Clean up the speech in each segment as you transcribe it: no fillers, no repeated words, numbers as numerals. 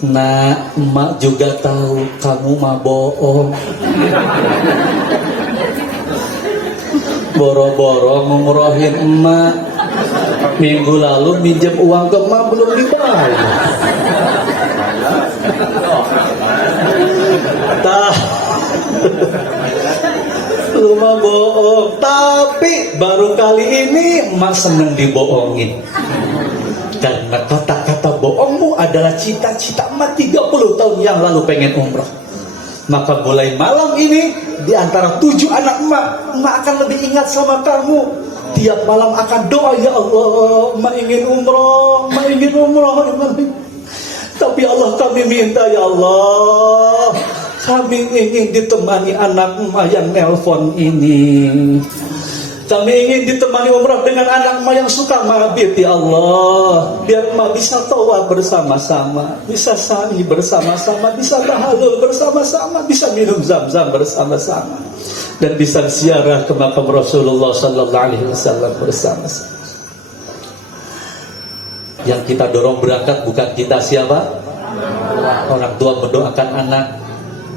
Nah, emak juga tahu kamu mah bohong. Boro-boro ngumrohin emak. Minggu lalu minjem uang ke emak belum dibayar. Tah, lu mah bohong. Tapi baru kali ini emak seneng dibohongin. Karena kata-kata bohongmu adalah cita-cita emak 30 tahun yang lalu pengen umrah. Maka mulai malam ini, di antara 7 anak emak akan lebih ingat sama kamu. Tiap malam akan doa, ya Allah, emak ingin umrah, emak ingin umrah. Tapi Allah, kami minta, ya Allah, kami ingin ditemani anak emak yang nelpon ini. Kami ingin ditemani umrah dengan anak emak yang suka mabit, ya Allah. Biar emak bisa tawaf bersama-sama, bisa sa'i bersama-sama, bisa tahalul bersama-sama, bisa minum zam-zam bersama-sama, dan bisa ziarah ke makam Rasulullah sallallahu alaihi wasallam bersama-sama. Yang kita dorong berangkat bukan kita siapa? Orang tua mendoakan anak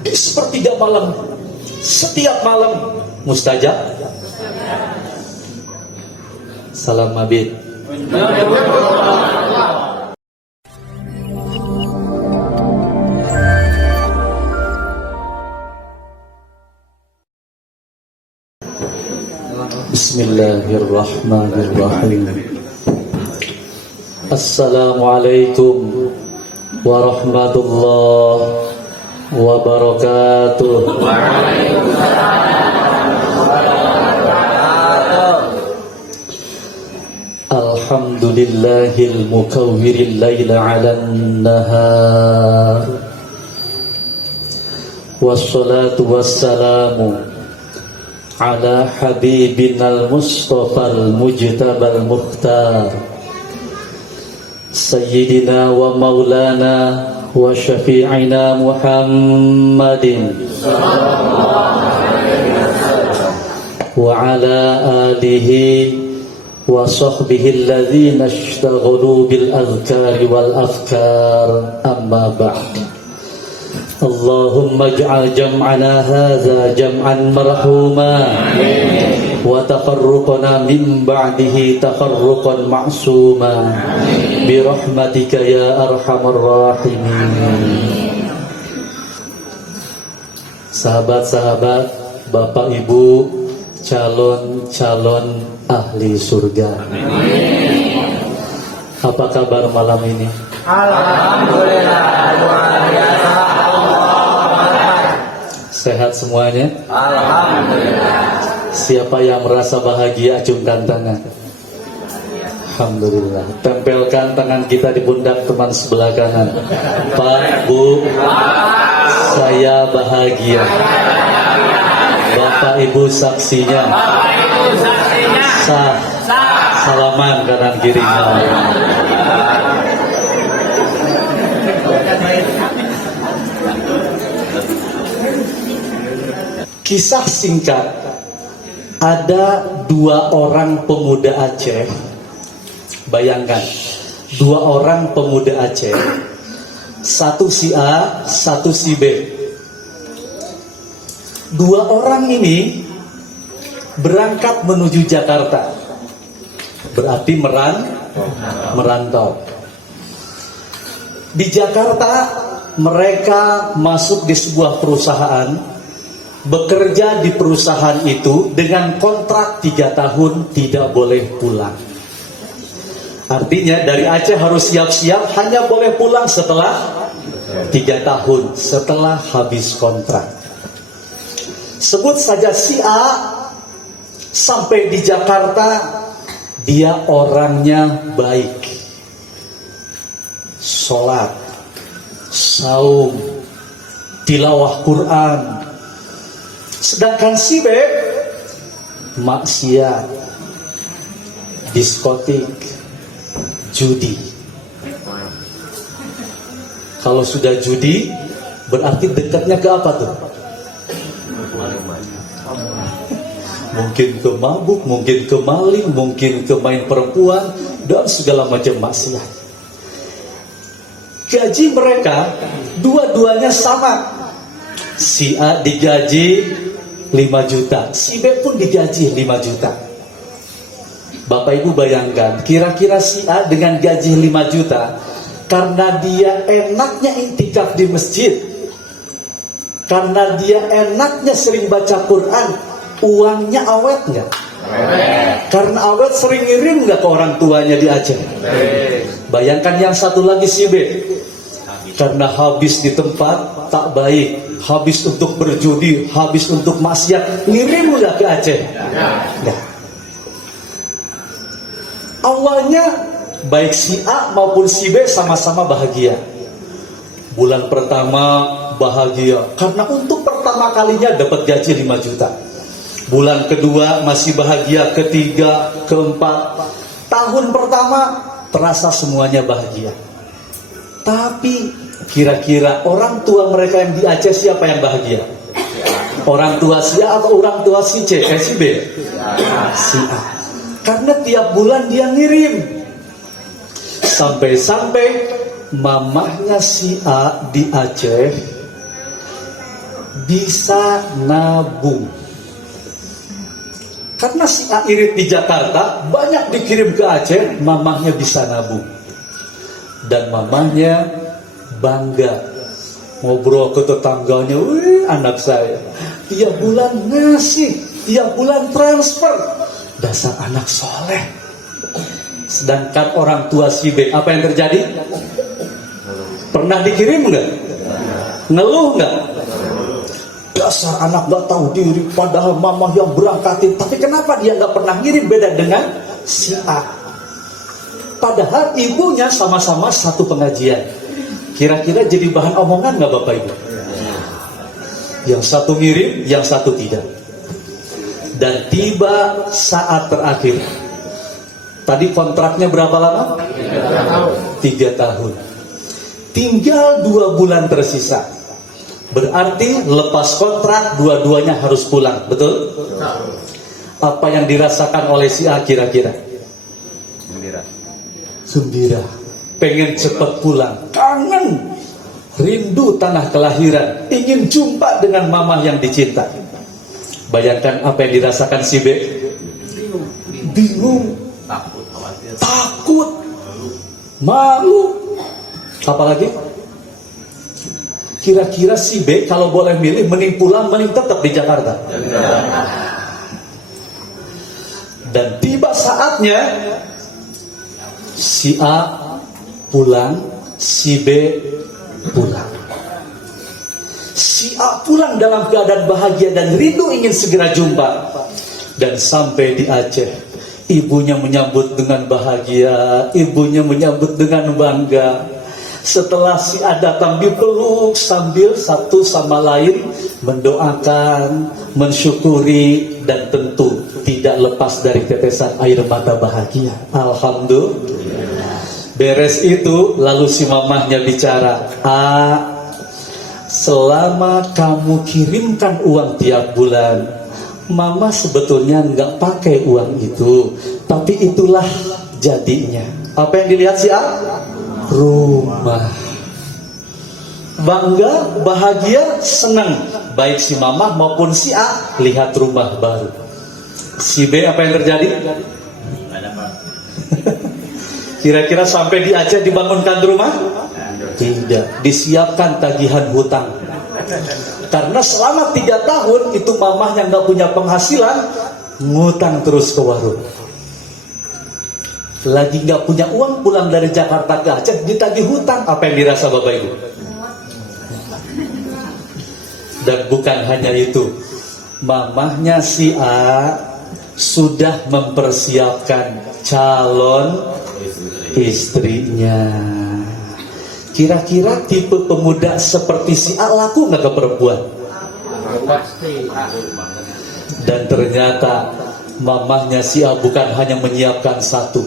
di sepertiga malam, setiap malam mustajab. Salam mabit. Bismillahirrahmanirrahim. Assalamualaikum warahmatullahi wabarakatuh. Alhamdulillahil mukawwiril laila 'alan nahar. Wassalatu wassalamu ala habibinal mustafal mujtabal mukhtar sayyidina wa maulana wa syafi'ina Muhammadin wa ala alihi wa sahbihi alladhina ishtaghalu bil adhkari wal afkar, amma ba'd. Allahumma ij'al jam'ana hadza jam'an marhuma wa tafarruqana min ba'dihi tafarruqan ma'suma bi rahmatika ya arhamar rahimin. Sahabat-sahabat, Bapak Ibu, calon-calon ahli surga. Apa kabar malam ini? Alhamdulillah, luar biasa. Sehat semuanya? Alhamdulillah. Siapa yang merasa bahagia acungkan tangan. Alhamdulillah. Tempelkan tangan kita di pundak teman sebelah kanan. Pak, Bu, saya bahagia. Bapak Ibu saksinya. Sah. Salaman kanan kirinya. Kisah singkat, ada 2 orang pemuda Aceh. Bayangkan, 2 orang pemuda Aceh, satu si A, satu si B. 2 orang ini berangkat menuju Jakarta, berarti merantau. Di Jakarta mereka masuk di sebuah perusahaan, bekerja di perusahaan itu dengan kontrak 3 tahun tidak boleh pulang. Artinya dari Aceh harus siap-siap, hanya boleh pulang setelah 3 tahun, setelah habis kontrak. Sebut saja si A sampai di Jakarta, dia orangnya baik, sholat, saum, tilawah Quran. Sedangkan si B maksiat, diskotik, judi. Kalau sudah judi, berarti dekatnya ke apa tuh? Mungkin ke mabuk, mungkin ke maling, mungkin ke main perempuan, dan segala macam maksiat. gaji mereka dua-duanya sama. Si A digaji 5 juta, si B pun digaji 5 juta. Bapak Ibu bayangkan, kira-kira si A dengan gaji 5 juta, karena dia enaknya intikaf di masjid, karena dia enaknya sering baca Quran, uangnya awet nggak? Karena awet sering ngirim nggak ke orang tuanya di Aceh? Bayangkan yang satu lagi si B, karena habis di tempat tak baik, habis untuk berjudi, habis untuk maksiat, ngirim nggak ke Aceh? Nggak. Awalnya baik si A maupun si B sama-sama bahagia. Bulan pertama bahagia karena untuk pertama kalinya dapat gaji 5 juta. Bulan kedua masih bahagia, ketiga, keempat. Tahun pertama terasa semuanya bahagia. Tapi kira-kira orang tua mereka yang di Aceh siapa yang bahagia? Orang tua si A atau orang tua si C? Si B? Si A. Karena tiap bulan dia ngirim. Sampai-sampai mamahnya si A di Aceh bisa nabung. Karena si A irit di Jakarta, banyak dikirim ke Aceh, mamahnya bisa nabung. Dan mamahnya bangga. Ngobrol ke tetangganya, wih anak saya, tiap bulan ngasih, tiap bulan transfer. Dasar anak soleh. Sedangkan orang tua si B, apa yang terjadi? Pernah dikirim nggak? Ngeluh nggak? Dasar anak gak tahu diri, padahal mama yang berangkatin. Tapi kenapa dia nggak pernah ngirim? Beda dengan si A. Padahal ibunya sama-sama satu pengajian. Kira-kira jadi bahan omongan nggak Bapak Ibu? Yang satu ngirim, yang satu tidak. Dan tiba saat terakhir. Tadi kontraknya berapa lama? 3 tahun. Tinggal 2 bulan tersisa. Berarti lepas kontrak dua-duanya harus pulang, betul? Apa yang dirasakan oleh si A kira-kira? Gembira. Pengen cepat pulang. Kangen. Rindu tanah kelahiran. Ingin jumpa dengan mama yang dicinta. Bayangkan apa yang dirasakan si B. Bingung. Takut. Malu. Apalagi? Kira-kira si B kalau boleh milih, mending pulang, mending tetap di Jakarta. Dan tiba saatnya si A pulang, si B pulang. Si A pulang dalam keadaan bahagia dan rindu ingin segera jumpa. Dan sampai di Aceh, ibunya menyambut dengan bahagia, ibunya menyambut dengan bangga. Setelah si A datang dipeluk sambil satu sama lain mendoakan, mensyukuri, dan tentu tidak lepas dari tetesan air mata bahagia. Alhamdulillah. Beres itu lalu si mamahnya bicara, A, selama kamu kirimkan uang tiap bulan, mama sebetulnya nggak pakai uang itu, tapi itulah jadinya. Apa yang dilihat si A? Rumah. Bangga, bahagia, senang. Baik si mama maupun si A lihat rumah baru. Si B apa yang terjadi? Kira-kira sampai di Aceh dibangunkan rumah? Tidak. Disiapkan tagihan hutang. Karena selama 3 tahun itu mamahnya nggak punya penghasilan, ngutang terus ke warung. Lagi nggak punya uang, pulang dari Jakarta ke Aceh ditagih hutang. Apa yang dirasa Bapak Ibu? Dan bukan hanya itu, mamahnya si A sudah mempersiapkan calon istrinya. Kira-kira tipe pemuda seperti si A laku nggak ke perempuan? Dan ternyata mamahnya si A bukan hanya menyiapkan satu,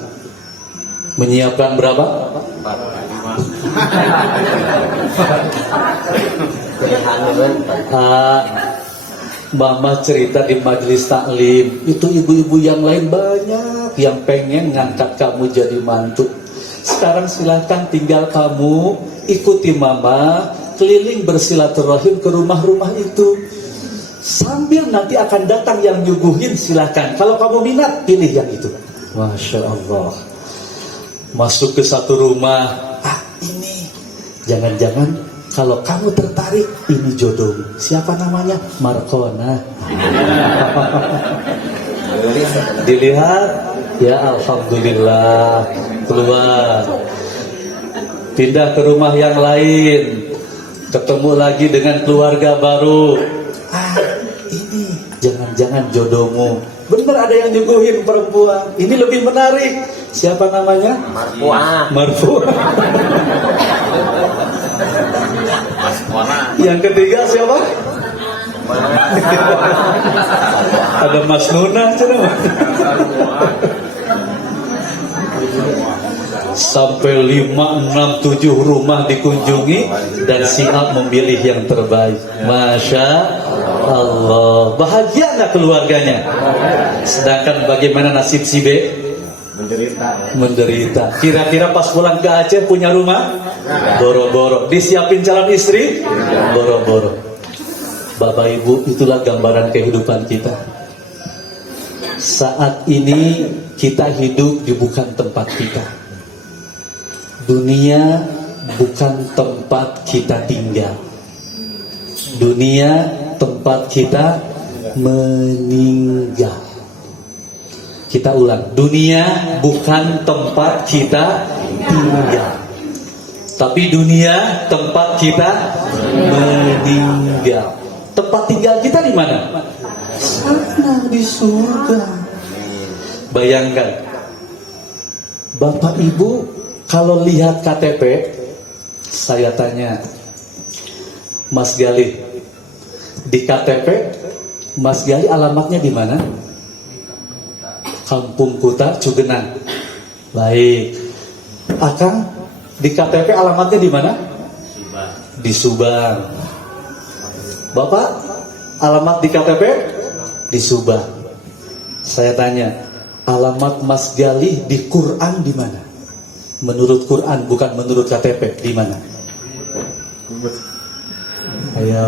menyiapkan berapa? Mama cerita di majelis taklim, itu ibu-ibu yang lain banyak yang pengen ngangkat kamu jadi mantu. Sekarang silahkan tinggal kamu ikuti mama keliling bersilaturahim ke rumah-rumah itu. Sambil nanti akan datang yang nyuguhin, silakan. Kalau kamu minat, pilih yang itu. Masya Allah. Masuk ke satu rumah, ini jangan-jangan kalau kamu tertarik, ini jodoh. Siapa namanya? Markona. Dilihat, ya alhamdulillah, keluar. Pindah ke rumah yang lain, ketemu lagi dengan keluarga baru. Ini jangan-jangan jodohmu. Bener ada yang nyuguhin perempuan. Ini lebih menarik. Siapa namanya? Marfuah. Yang ketiga siapa? Ada Mas Nuna. Sampai 5, 6, 7 rumah dikunjungi dan siap memilih yang terbaik. Masya Allah. Bahagia nggak keluarganya? Sedangkan bagaimana nasib si B? Menderita. Kira-kira pas pulang ke Aceh punya rumah? Boro-boro. Disiapin calon istri? Boro-boro. Bapak Ibu, itulah gambaran kehidupan kita. Saat ini kita hidup di bukan tempat kita. Dunia bukan tempat kita tinggal. Dunia tempat kita meninggal. Kita ulang, dunia bukan tempat kita tinggal, tapi dunia tempat kita meninggal. Tempat tinggal kita di mana? Sana di surga. Bayangkan, Bapak Ibu kalau lihat KTP, saya tanya, Mas Gali, di KTP Mas Gali alamatnya di mana? Kampung Kuta, Cugenang. Baik. Akang, di KTP alamatnya di mana? Di Subang. Bapak, alamat di KTP? Di Subang. Saya tanya, alamat Mas Gali di Quran di mana? Menurut Quran, bukan menurut KTP, di mana? Ayo.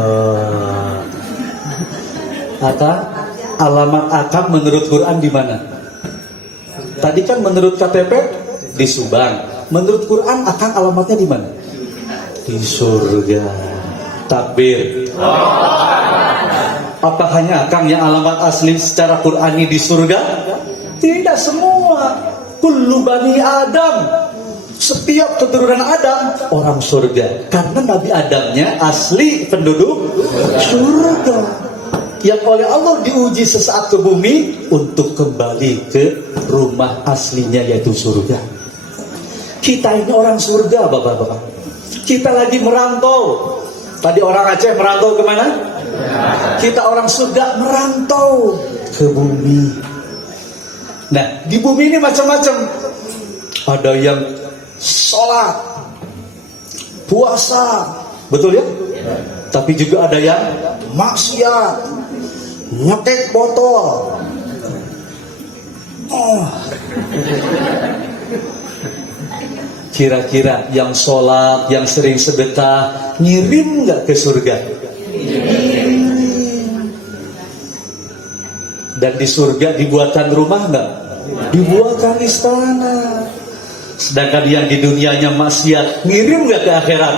Akang, alamat akang menurut Quran di mana? Tadi kan menurut KTP di Subang. Menurut Quran akang alamatnya di mana? Di surga. Takbir. Apa hanya akang yang alamat asli secara Qurani di surga? Tidak semua. Kullu bani Adam, setiap keturunan Adam orang surga. Karena Nabi Adamnya asli penduduk surga, yang oleh Allah diuji sesaat ke bumi untuk kembali ke rumah aslinya, yaitu surga. Kita ini orang surga, bapak-bapak. Kita lagi merantau. Tadi orang Aceh merantau kemana? Kita orang surga merantau ke bumi. Nah, di bumi ini macam-macam. Ada yang sholat, puasa, betul ya? Tapi juga ada yang maksiat, nyekek botol. Kira-kira yang sholat, yang sering sedekah, ngirim nggak ke surga? Dan di surga dibuatkan rumah nggak? Dibuatkan istana. Sedangkan yang di dunianya maksiat, ngirim nggak ke akhirat?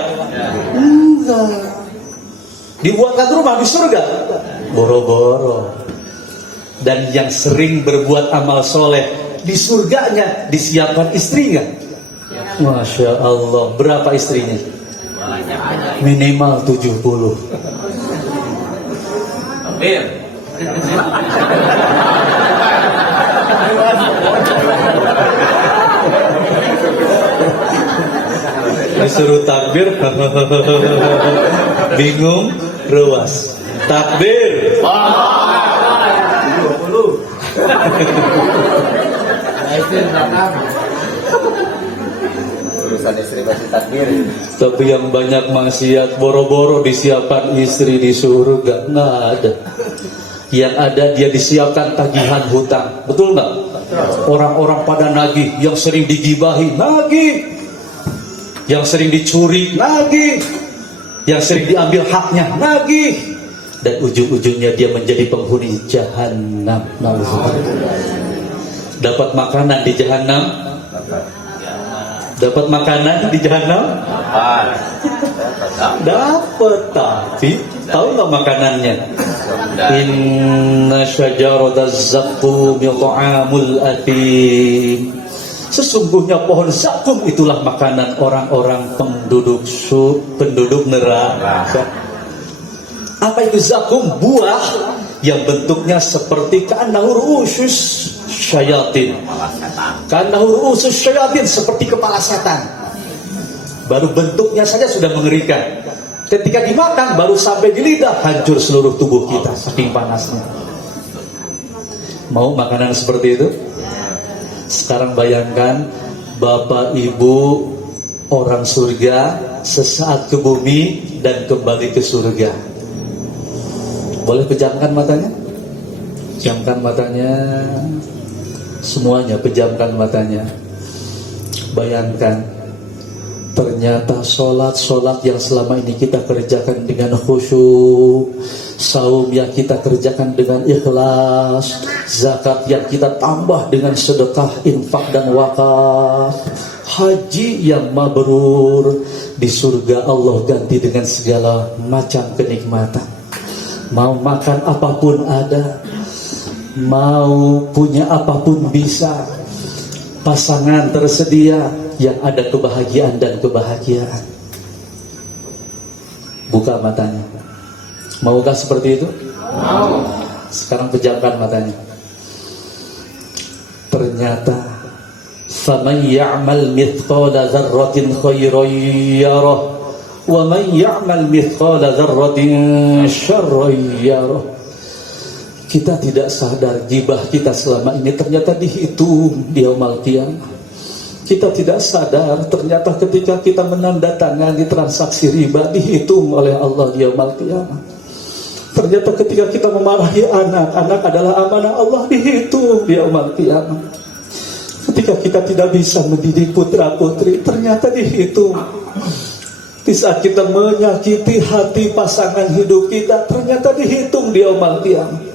Enggak. Dibuatkan rumah di surga? Boro-boro. Dan yang sering berbuat amal soleh, di surganya disiapkan istri nggak? Masya Allah. Berapa istrinya? Minimal 70. Hampir. Disuruh takbir, bingung, ruas. Takbir. 20. Urusan istri pasti takbir. Tapi yang banyak maksiat, boro-boro disiapkan istri di surga, nggak ada. Yang ada dia disiapkan tagihan hutang, betul nggak? Orang-orang pada nagih, yang sering digibahi, nagih. Yang sering dicuri, nagih. Yang sering diambil haknya, nagih. Dan ujung-ujungnya dia menjadi penghuni jahanam. Dapat makanan di jahanam? Dapat makanan di jahanam? Dapat, tapi tahu nggak makanannya? Inna syajarataz zaqqum ta'amul atim. Sesungguhnya pohon zakum itulah makanan orang-orang penduduk neraka. Apa itu zakum? Buah yang bentuknya seperti ka'annahu ru'usus syayatin. Ka'annahu ru'usus syayatin, seperti kepala setan. Baru bentuknya saja sudah mengerikan. Ketika dimakan baru sampai di lidah, hancur seluruh tubuh kita saking panasnya. Mau makanan seperti itu? Sekarang bayangkan Bapak Ibu orang surga sesaat ke bumi dan kembali ke surga. Boleh pejamkan matanya? Pejamkan matanya. Semuanya pejamkan matanya. Bayangkan, ternyata sholat yang selama ini kita kerjakan dengan khusyuk, saum yang kita kerjakan dengan ikhlas, zakat yang kita tambah dengan sedekah, infak dan wakaf, haji yang mabrur, di surga Allah ganti dengan segala macam kenikmatan. Mau makan apapun ada, mau punya apapun bisa, pasangan tersedia, yang ada kebahagiaan dan kebahagiaan. Buka matanya. Maukah seperti itu? Mau. Sekarang pejamkan matanya. Ternyata faman ya'mal mithqala dzarratin khairan yarah wa man ya'mal mithqala dzarratin syarran yarah. Kita tidak sadar gibah kita selama ini ternyata dihitung di yaumul qiyamah. Kita tidak sadar ternyata ketika kita menandatangani transaksi riba dihitung oleh Allah di yaumul qiyamah. Ternyata ketika kita memarahi anak adalah amanah Allah, dihitung di yaumul qiyamah. Ketika kita tidak bisa mendidik putra putri ternyata dihitung. Di saat kita menyakiti hati pasangan hidup kita ternyata dihitung di yaumul qiyamah.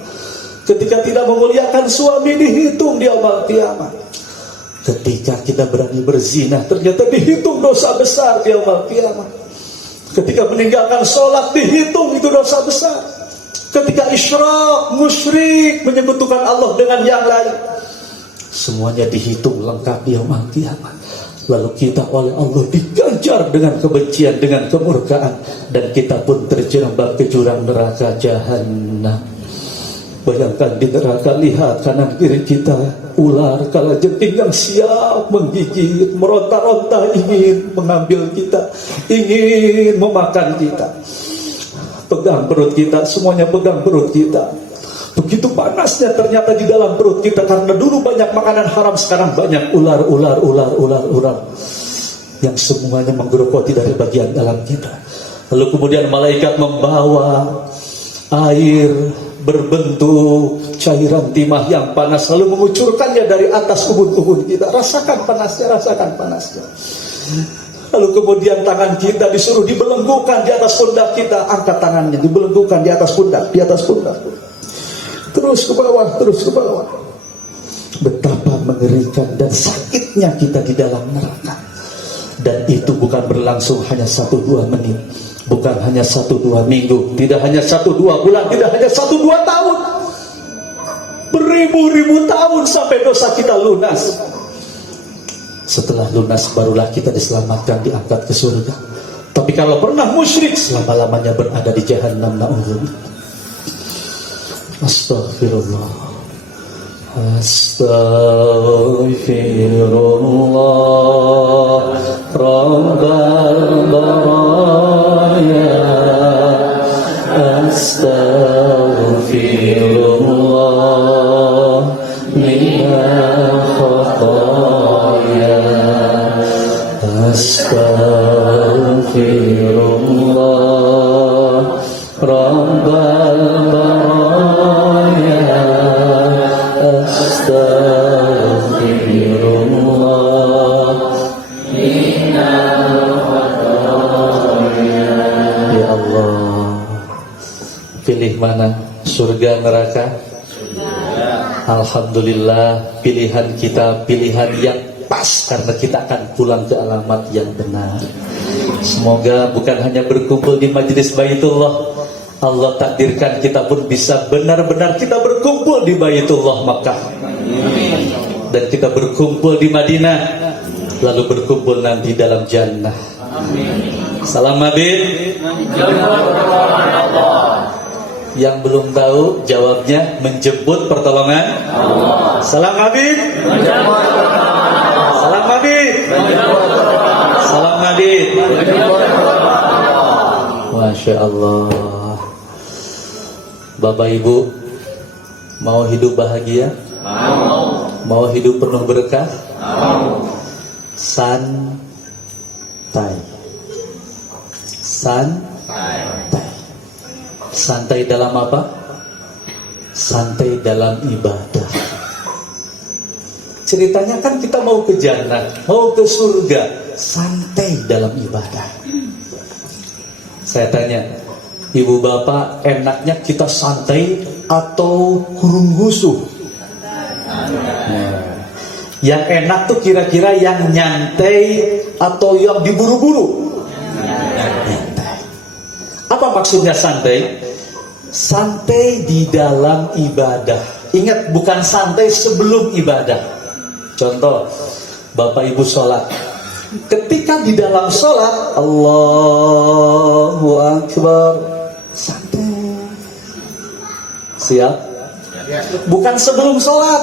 Ketika tidak memuliakan suami dihitung di yaumul qiyamah. Ketika kita berani berzina ternyata dihitung dosa besar di yaumul qiyamah. Ketika meninggalkan sholat dihitung itu dosa besar. Ketika isyrak, musyrik, menyekutukan Allah dengan yang lain, semuanya dihitung lengkap di yaumul qiyamah. Lalu kita oleh Allah diganjar dengan kebencian, dengan kemurkaan, dan kita pun terjerembab ke jurang neraka jahanam. Bayangkan di neraka, lihat kanan kiri kita, ular kalajengking yang siap menggigit, meronta-ronta ingin mengambil kita, ingin memakan kita. Pegang perut kita, semuanya pegang perut kita. Begitu panasnya ternyata di dalam perut kita, karena dulu banyak makanan haram, sekarang banyak ular yang semuanya menggerogoti dari bagian dalam kita. Lalu kemudian malaikat membawa air berbentuk cairan timah yang panas, lalu mengucurkannya dari atas ubun-ubun kita. Rasakan panasnya, rasakan panasnya. Lalu kemudian tangan kita disuruh dibelenggukan di atas pundak kita. Angkat tangannya, dibelenggukan di atas pundak, di atas pundak. Terus ke bawah, terus ke bawah. Betapa mengerikan dan sakitnya kita di dalam neraka. Dan itu bukan berlangsung hanya 1-2 menit, bukan hanya 1-2 minggu, tidak hanya 1-2 bulan, tidak hanya 1-2 tahun, beribu-ribu tahun sampai dosa kita lunas. Setelah lunas barulah kita diselamatkan, diangkat ke surga. Tapi kalau pernah musyrik, selama-lamanya berada di jahanam. Na'udzubillah. Astaghfirullah, astaghfirullah, Rabbal baraya, astaghfirullah minal khataya, astaghfirullah Rabbal baraya, astaghfirullah minal Allah. Pilih mana? Surga, neraka? Alhamdulillah, pilihan kita pilihan yang pas, karena kita akan pulang ke alamat yang benar. Semoga bukan hanya berkumpul di majelis Baitullah, Allah takdirkan kita pun bisa benar-benar kita berkumpul di Baitullah Makkah, dan kita berkumpul di Madinah, lalu berkumpul nanti dalam jannah. Salam Habib. Yang belum tahu jawabnya menjemput pertolongan Allah. Salam Habib. Salam Habib. Salam Habib. Masya Allah. Bapak Ibu, mau hidup bahagia? Mau hidup penuh berkah? Santai. Santai dalam apa? Santai dalam ibadah. Ceritanya kan kita mau ke jannah, mau ke surga, santai dalam ibadah. Saya tanya, ibu bapak, enaknya kita santai atau kurung husuh? Yang enak tuh kira-kira yang nyantai atau yang diburu-buru? Apa maksudnya santai? Santai di dalam ibadah. Ingat, bukan santai sebelum ibadah. Contoh, Bapak Ibu sholat. Ketika di dalam sholat, Allahu Akbar, santai. Siap? Bukan sebelum sholat.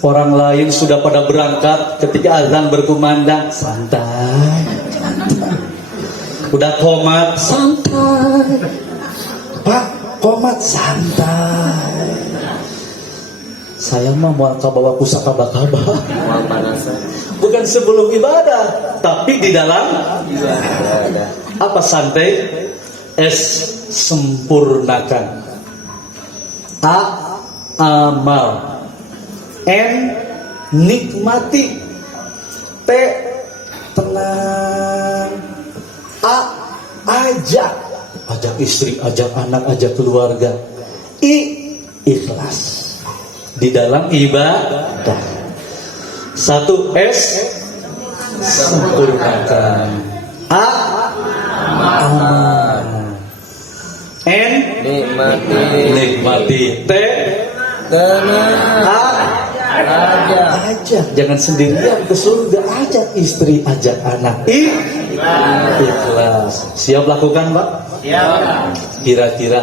Orang lain sudah pada berangkat, ketika azan berkumandang, santai. Udah komat, santai. Pak, komat, santai. Saya mah mau bawa pusaka kaba. Bukan sebelum ibadah, tapi di dalam ibadah. Apa santai? S, sempurnakan. A, amal. N, nikmati. T, tenang. A, ajak. Ajak istri, ajak anak, ajak keluarga. I, ikhlas di dalam ibadah. 1 S, sempurnakan. A, amal. N, nikmati. T, tenang. A, ajak. Jangan sendirian ke surga, ajak istri, ajak anak. I, ikhlas. Siap lakukan, Pak? Kira-kira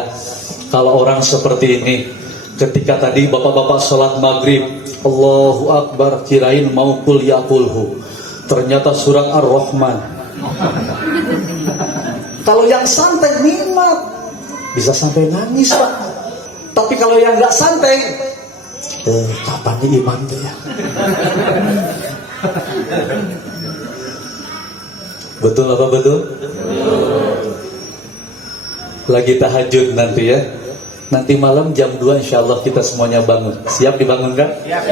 kalau orang seperti ini, ketika tadi bapak-bapak sholat maghrib, Allahu Akbar, kirain mau kul ya kulhu, ternyata surat Ar-Rahman. Kalau yang santai nikmat, bisa sampai nangis, Pak. Tapi kalau yang nggak santai, kapan nih imam tuh ya? Betul apa betul? Lagi tahajud nanti ya. Nanti malam jam 2 insya Allah kita semuanya bangun. Siap dibangunkan? Siap.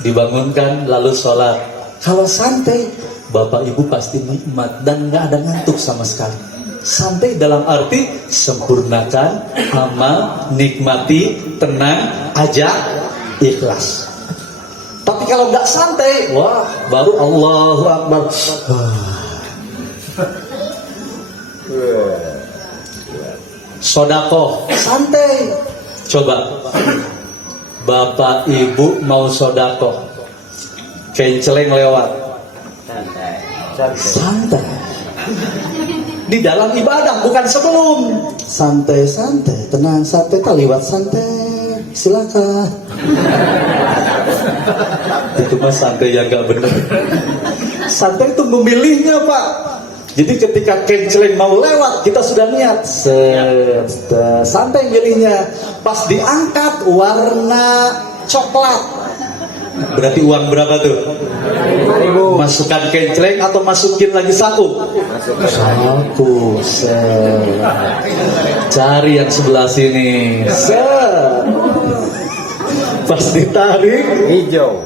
Dibangunkan lalu sholat. Kalau santai, Bapak Ibu pasti nikmat dan gak ada ngantuk sama sekali. Santai dalam arti sempurnakan amal, nikmati, tenang, ajak, ikhlas. Tapi kalau gak santai, wah baru Allahu Akbar. Sodako, santai. Coba Bapak Ibu mau sodako, kenceleng lewat, santai. Di dalam ibadah, bukan sebelum. Santai, tenang, santai, liwat santai, silakan. Itu mah santai yang gak benar. Santai itu memilihnya, Pak. Jadi ketika kenceleng mau lewat, kita sudah niat. Santai milihnya. Pas diangkat warna coklat, berarti uang berapa tuh? 5.000. Masukkan kenceleng atau masukin lagi saku? Saku. Cari yang sebelah sini. Pas ditarik hijau.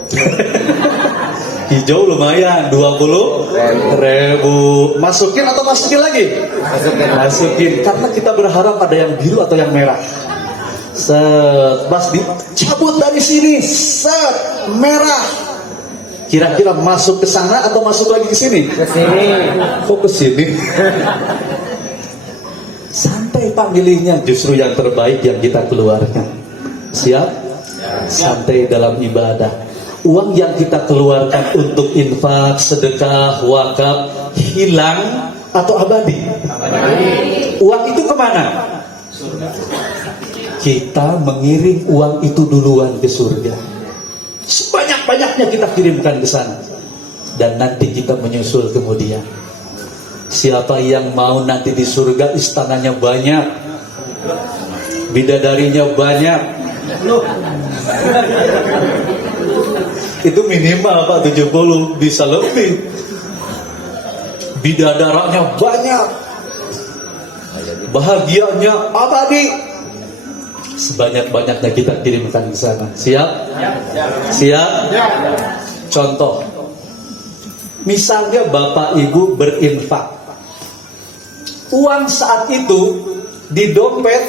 Hijau lumayan 20.000. Masukin atau masukin lagi? Masukin. Karena kita berharap ada yang biru atau yang merah. Set, pas dicabut dari sini, set, merah. Kira-kira masuk ke sana atau masuk lagi ke sini? Ke sini. Kok ke sini? Santai Pak milihnya, justru yang terbaik yang kita keluarkan. Siap? Santai dalam ibadah. Uang yang kita keluarkan untuk infak, sedekah, wakaf, hilang atau abadi? Uang itu kemana? Kita mengirim uang itu duluan ke surga. Sebanyak-banyaknya kita kirimkan ke sana. Dan nanti kita menyusul kemudian. Siapa yang mau nanti di surga, istananya banyak, bidadarinya banyak. Itu minimal Pak 70, bisa lebih. Bidadaranya banyak, bahagianya abadi. Sebanyak-banyaknya kita kirimkan ke sana. Siap? Siap? Contoh, misalnya Bapak Ibu berinfak. Uang saat itu di dompet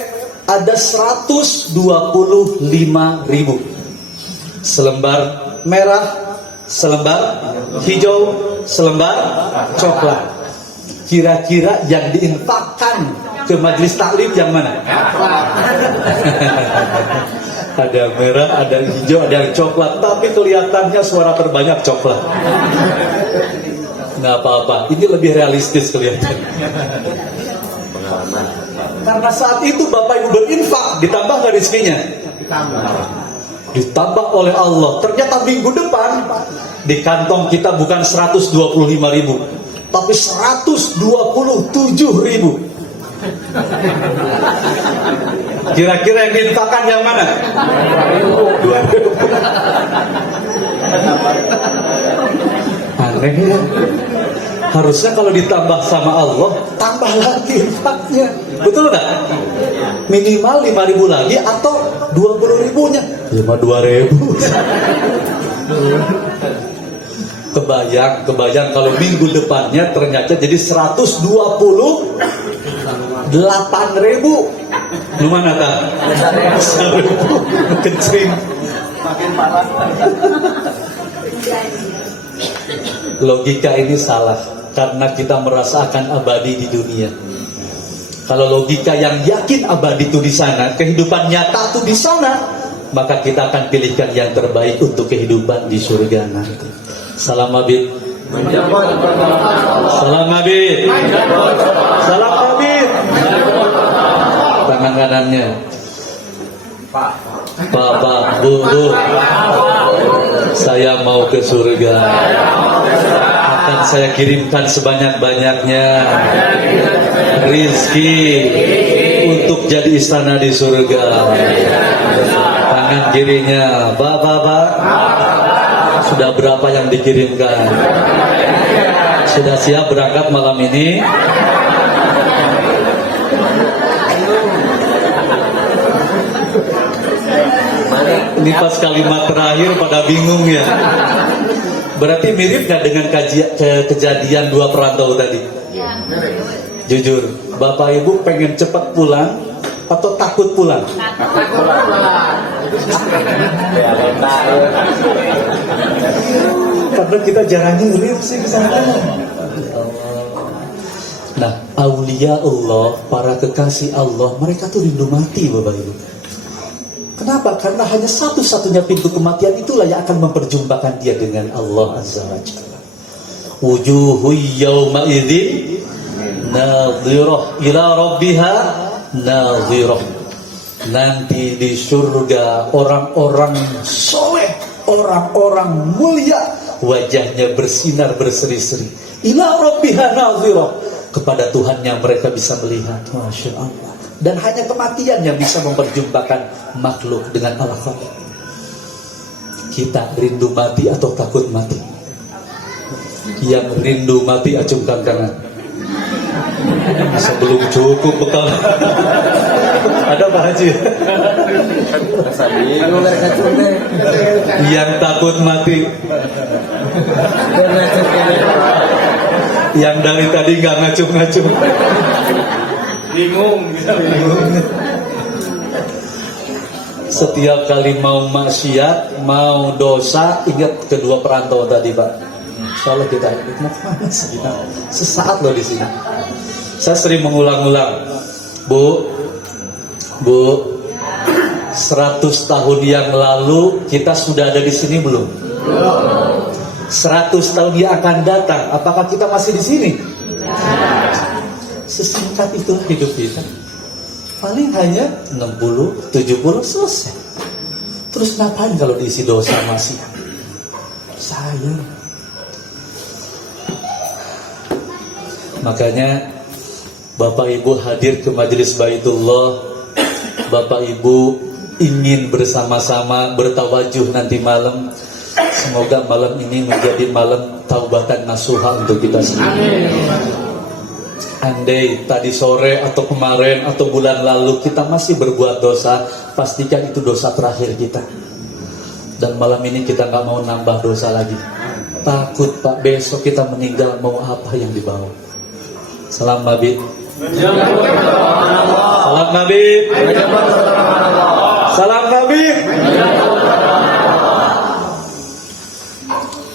ada 125.000. Selembar merah, selembar hijau, selembar coklat. Kira-kira yang diinfakkan ke majelis taklim yang mana? Ada merah, ada hijau, ada yang coklat. Tapi kelihatannya suara terbanyak coklat. Nggak apa-apa, ini lebih realistis kelihatan. Karena saat itu Bapak Ibu berinfak, ditambah nggak rezekinya? Ditambah oleh Allah. Ternyata minggu depan di kantong kita bukan 125.000, tapi 127.000. Kira-kira yang diinfakkan yang mana? 2.000. Aneh ya. Harusnya kalau ditambah sama Allah, tambah lagi infaknya. Betul nggak? Minimal 5.000 lagi atau 20.000-nya? 2.000. Kebayang kalau minggu depannya ternyata jadi 128.000. Gimana tak? 1.000 kencing. Makin parah. Logika ini salah karena kita merasakan abadi di dunia. Kalau logika yang yakin abadi itu di sana, kehidupan nyata itu di sana, maka kita akan pilihkan yang terbaik untuk kehidupan di surga nanti. Salam Habib. Salam Habib. Salam Habib. Tangan kanannya. Bapak, Bu, saya mau ke surga. Akan saya kirimkan sebanyak-banyaknya rizki untuk jadi istana di surga. Tangan kirinya, Bapak, sudah berapa yang dikirimkan? Sudah siap berangkat malam ini? Ini pas kalimat terakhir pada bingung ya. Berarti mirip gak dengan kejadian dua perantau tadi? Jujur, Bapak Ibu pengen cepat pulang atau takut pulang? Takut pulang. Karena kita jarang ngirim sih ke sana. Nah, aulia Allah, para kekasih Allah, mereka tuh rindu mati Bapak Ibu. Kenapa? Karena hanya satu-satunya pintu kematian itulah yang akan memperjumpakan dia dengan Allah Azza wa Jalla. Wujuhu yawma idzin nadhirah ila rabbiha nadhirah. Nanti di surga orang-orang soleh, orang-orang mulia, wajahnya bersinar berseri-seri. Ila rabbiha nadhirah, kepada Tuhan yang mereka bisa melihat. Masya Allah. Dan hanya kematian yang bisa memperjumpakan makhluk dengan al-Khaliq. Kita rindu mati atau takut mati? Yang rindu mati acungkan tangan. Sebelum cukup bekal. Ada Pak Haji? Anu mereka cunde. Yang takut mati, Mereka cunde. yang dari tadi nggak ngacung-ngacung. Bingung. Setiap kali mau maksiat, mau dosa, ingat kedua perantau tadi, Pak. Insyaallah kita mau kemana sih kita? Sesaat loh di sini. Saya sering mengulang-ulang, Bu, 100 tahun yang lalu kita sudah ada di sini belum? 100 tahun yang akan datang, apakah kita masih di sini? Sesingkat itulah hidup kita. Paling hanya 60, 70 selesai. Terus ngapain kalau diisi dosa masih? Sayang. Makanya Bapak Ibu hadir ke majelis Baitullah. Bapak Ibu ingin bersama-sama bertawajuh nanti malam. Semoga malam ini menjadi malam taubatan nasuha untuk kita semua. Andai tadi sore atau kemarin atau bulan lalu kita masih berbuat dosa, pastikan itu dosa terakhir kita. Dan malam ini kita nggak mau nambah dosa lagi. Takut Pak, besok kita meninggal mau apa yang dibawa. Salam Nabi. Salam Nabi. Salam Nabi.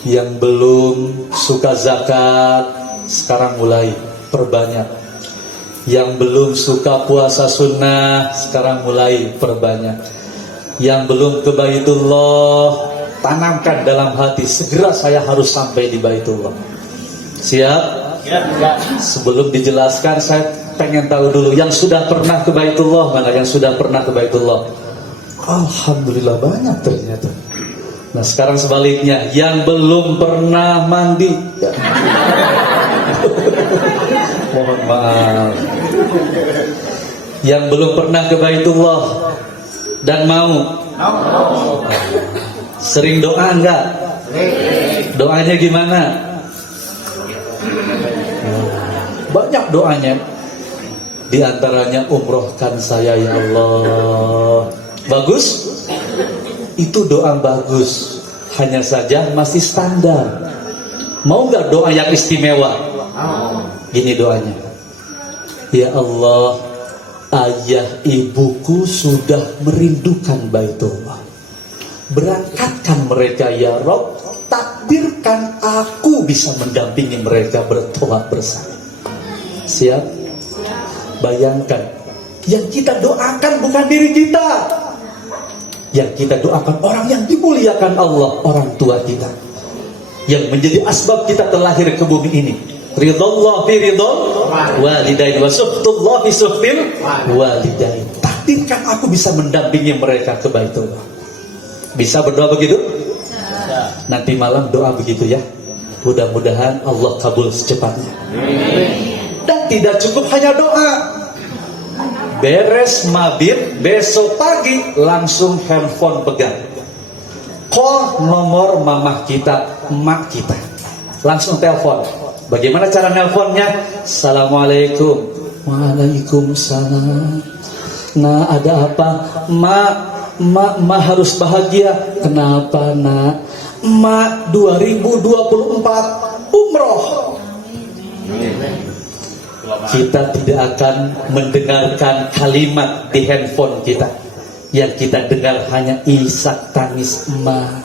Yang belum suka zakat, sekarang mulai perbanyak. Yang belum suka puasa sunnah, sekarang mulai perbanyak. Yang belum ke Baitullah, tanamkan dalam hati, segera saya harus sampai di Baitullah. Siap? Sebelum dijelaskan, saya pengen tahu dulu, yang sudah pernah ke Baitullah mana? Yang sudah pernah ke Baitullah? Alhamdulillah banyak ternyata. Nah sekarang sebaliknya, yang belum pernah mandi ya. Mohon maaf. Yang belum pernah ke Baitullah dan mau sering doa enggak? Doanya gimana? Banyak doanya. Di antaranya, umrohkan saya ya Allah. Bagus? Itu doa bagus. Hanya saja masih standar. Mau nggak doa yang istimewa? Gini doanya. Ya Allah, ayah ibuku sudah merindukan Baitullah. Berangkatkan mereka ya Rabb. Takdirkan aku bisa mendampingi mereka bertolak bersama. Siap? Bayangkan, yang kita doakan bukan diri kita. Yang kita doakan orang yang dimuliakan Allah, orang tua kita, yang menjadi asbab kita terlahir ke bumi ini. Ridallah fi ridal walidain wa suhtullah fi suhtil walidain. Takdirkan aku bisa mendampingi mereka ke Baitullah. Bisa berdoa begitu? Nanti malam doa begitu ya. Mudah-mudahan Allah kabul secepatnya. Dan tidak cukup hanya doa. Beres maghrib, besok pagi langsung handphone pegang. Call nomor mamah kita, emak kita. Langsung telepon. Bagaimana cara nelponnya? Assalamualaikum. Waalaikumsalam. Nah, ada apa? Mak harus bahagia. Kenapa, Nak? Mak 2024 umroh. Kita tidak akan mendengarkan kalimat di handphone kita. Yang kita dengar hanya isak tangis emak.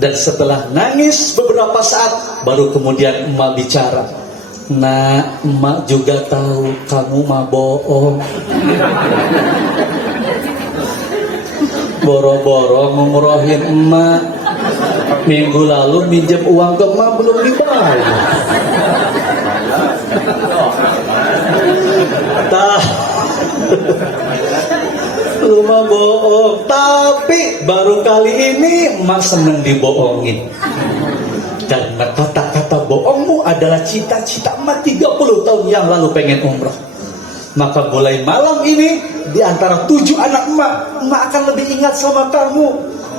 Dan setelah nangis beberapa saat, baru kemudian emak bicara. Nah, emak juga tahu kamu mah bohong. Boro-boro ngumrohin emak. Minggu lalu minjem uang ke emak belum dibayar. Lu mah bohong. Tapi baru kali ini emak seneng dibohongin. Karena kata-kata bohongmu adalah cita-cita emak 30 tahun yang lalu pengen umrah. Maka mulai malam ini, di antara 7 anak emak akan lebih ingat sama kamu.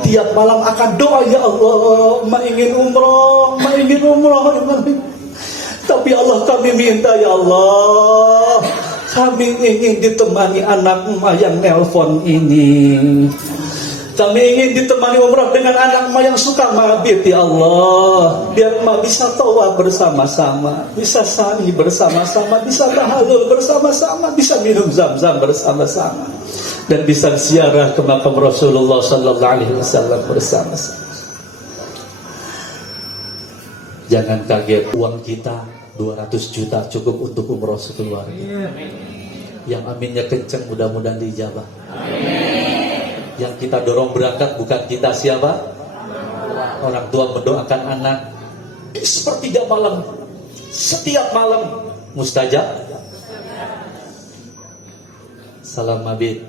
Tiap malam akan doa, ya Allah, emak ingin umrah, emak ingin umrah. Tapi Allah, kami minta ya Allah, Kami ingin ditemani anak emak yang nelpon ini. Kami ingin ditemani umrah dengan anak emak yang suka mabit, ya Allah. Biar emak bisa tawaf bersama-sama, bisa sani bersama-sama, bisa tahallul bersama-sama, bisa minum zam-zam bersama-sama, dan bisa ziarah ke makam Rasulullah sallallahu alaihi wasallam bersama-sama. Jangan kaget, uang kita 200 juta cukup untuk umroh sekeluarga. Yang aminnya kenceng, mudah-mudahan dijabah. Yang kita dorong berangkat bukan kita siapa? Orang tua mendoakan anak di sepertiga malam, setiap malam mustajab. Salam mabit.